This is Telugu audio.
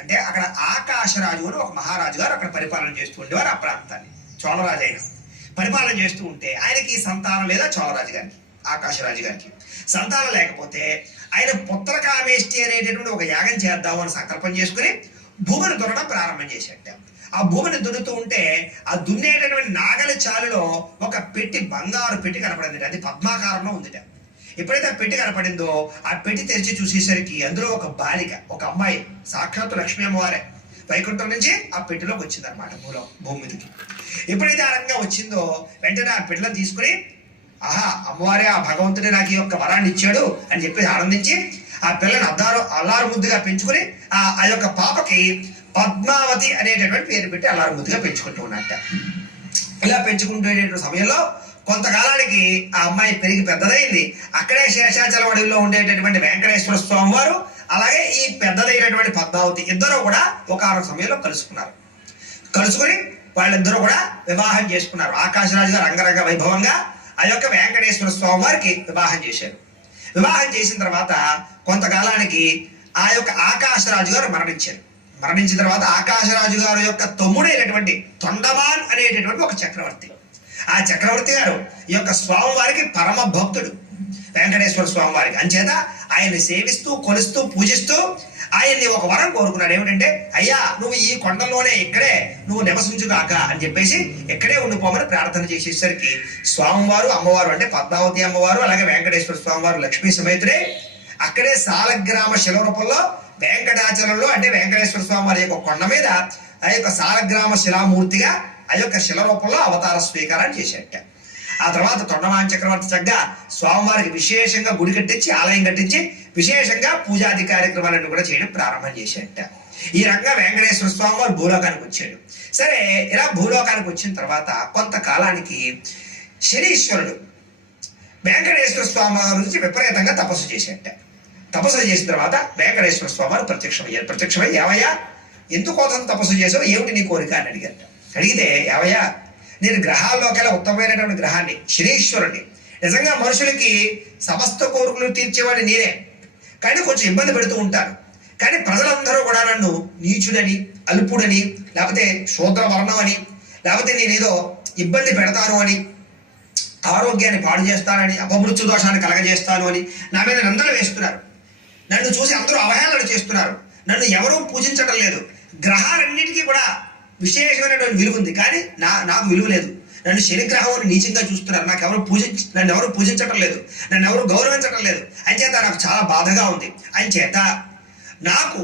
అంటే అక్కడ ఆకాశరాజు అని ఒక మహారాజు గారు అక్కడ పరిపాలన చేస్తూ ఉండేవారు. ఆ ప్రాంతాన్ని చోళరాజు అయిన పరిపాలన చేస్తూ ఉంటే ఆయనకి సంతానం లేదా చోళరాజు గారికి, ఆకాశరాజు గారికి సంతానం లేకపోతే ఆయన పుత్రకామేష్టి అనేటటువంటి ఒక యాగం చేద్దాము అని సంకల్పం చేసుకుని భూమిని దున్నడం ప్రారంభం చేసేట. ఆ భూమిని దున్నుతూ ఉంటే ఆ దున్నేటటువంటి నాగలి చాలులో ఒక పెట్టి, బంగారు పెట్టి కనపడింది. అది పద్మాకారంలో ఉందిట. ఎప్పుడైతే ఆ పెట్టి కనపడిందో ఆ పెట్టి తెరిచి చూసేసరికి అందులో ఒక బాలిక, ఒక అమ్మాయి, సాక్షాత్తు లక్ష్మీ అమ్మవారే వైకుంఠం నుంచి ఆ పెట్టిలోకి వచ్చింది అనమాట భూమి మీదకి. ఎప్పుడైతే ఆ రంగా వచ్చిందో వెంటనే ఆ పిల్లని తీసుకుని, ఆహా అమ్మవారే, ఆ భగవంతుడే నాకు ఈ యొక్క వరాన్ని ఇచ్చాడు అని చెప్పి ఆనందించి ఆ పిల్లని అల్లారు ముద్దుగా పెంచుకుని ఆ యొక్క పాపకి పద్మావతి అనేటటువంటి పేరు పెట్టి అల్లారు ముద్దుగా పెంచుకుంటూ ఉన్నట్ట. ఇలా పెంచుకుంటున్న సమయంలో కొంతకాలానికి ఆ అమ్మాయి పెరిగి పెద్దదైంది. అక్కడే శేషాచల అడవిలో ఉండేటటువంటి వెంకటేశ్వర స్వామి వారు అలాగే ఈ పెద్దదైనటువంటి పద్మావతి ఇద్దరు కూడా ఒక సమయంలో కలుసుకుని వాళ్ళిద్దరూ కూడా వివాహం చేసుకున్నారు. ఆకాశరాజు గారు రంగరంగ వైభవంగా ఆ యొక్క వెంకటేశ్వర స్వామి వారికి వివాహం చేశారు. వివాహం చేసిన తర్వాత కొంతకాలానికి ఆ యొక్క ఆకాశరాజు గారు మరణించిన తర్వాత ఆకాశరాజు గారు యొక్క తమ్ముడైనటువంటి తొండమాన్ అనేటటువంటి ఒక చక్రవర్తి, ఆ చక్రవర్తి గారు ఈ యొక్క స్వామి వారికి పరమ భక్తుడు, వెంకటేశ్వర స్వామి వారికి. అంచేత ఆయన్ని సేవిస్తూ కొలుస్తూ పూజిస్తూ ఆయన్ని ఒక వరం కోరుకున్నాడు. ఏమిటంటే, అయ్యా నువ్వు ఈ కొండలోనే ఇక్కడే నువ్వు నివసించుగాక అని చెప్పేసి ఇక్కడే ఉండిపోమని ప్రార్థన చేసేసరికి స్వామివారు, అమ్మవారు అంటే పద్మావతి అమ్మవారు అలాగే వెంకటేశ్వర స్వామి వారు లక్ష్మీ సమేతుడే అక్కడే సాలగ్రామ శిల రూపంలో వెంకటాచలంలో అంటే వెంకటేశ్వర స్వామి వారి యొక్క కొండ మీద ఆ యొక్క సాలగ్రామ శిలామూర్తిగా ఆ యొక్క శిల రూపంలో అవతార స్వీకారం చేసేట. ఆ తర్వాత తొండమాన్ చక్రవర్తి చక్కగా స్వామివారికి విశేషంగా గుడి కట్టించి, ఆలయం కట్టించి విశేషంగా పూజాది కార్యక్రమాలను కూడా చేయడం ప్రారంభం చేసేట. ఈ రకంగా వెంకటేశ్వర స్వామి వారు భూలోకానికి వచ్చాడు. సరే, ఇలా భూలోకానికి వచ్చిన తర్వాత కొంతకాలానికి శనీశ్వరుడు వెంకటేశ్వర స్వామి వారి గురించి విపరీతంగా తపస్సు చేసేట. తపస్సు చేసిన తర్వాత వెంకటేశ్వర స్వామి వారు ప్రత్యక్షమై ఏవయ్యా ఎందుకోసం తపస్సు చేసావు, ఏమిటి నీ కోరిక అని అడిగారు. అడిగితే, ఏవయ్యా నేను గ్రహాల్లోకెల్లా ఉత్తమమైనటువంటి గ్రహాన్ని, శనీశ్వరుడిని, నిజంగా మనుషులకి సమస్త కోరికలు తీర్చేవాడిని నేనే, కానీ కొంచెం ఇబ్బంది పెడుతూ ఉంటాను. కానీ ప్రజలందరూ కూడా నన్ను నీచుడని, అల్పుడని, లేకపోతే శూద్ర వర్ణం అని, లేకపోతే నేనేదో ఇబ్బంది పెడతాను అని, ఆరోగ్యాన్ని పాడు చేస్తానని, అపమృత్యు దోషాన్ని కలగజేస్తాను అని నా మీద నిందలు వేస్తున్నారు. నన్ను చూసి అందరూ అవహేళన చేస్తున్నారు. నన్ను ఎవరూ పూజించడం లేదు. గ్రహాలన్నిటికీ కూడా విశేషమైనటువంటి విలువ ఉంది, కానీ నాకు విలువ లేదు. నన్ను శనిగ్రహం నీచంగా చూస్తున్నారు. నన్ను ఎవరు పూజించటం లేదు, నన్ను ఎవరు గౌరవించటం లేదు. అంచేత నాకు చాలా బాధగా ఉంది. అంచేత నాకు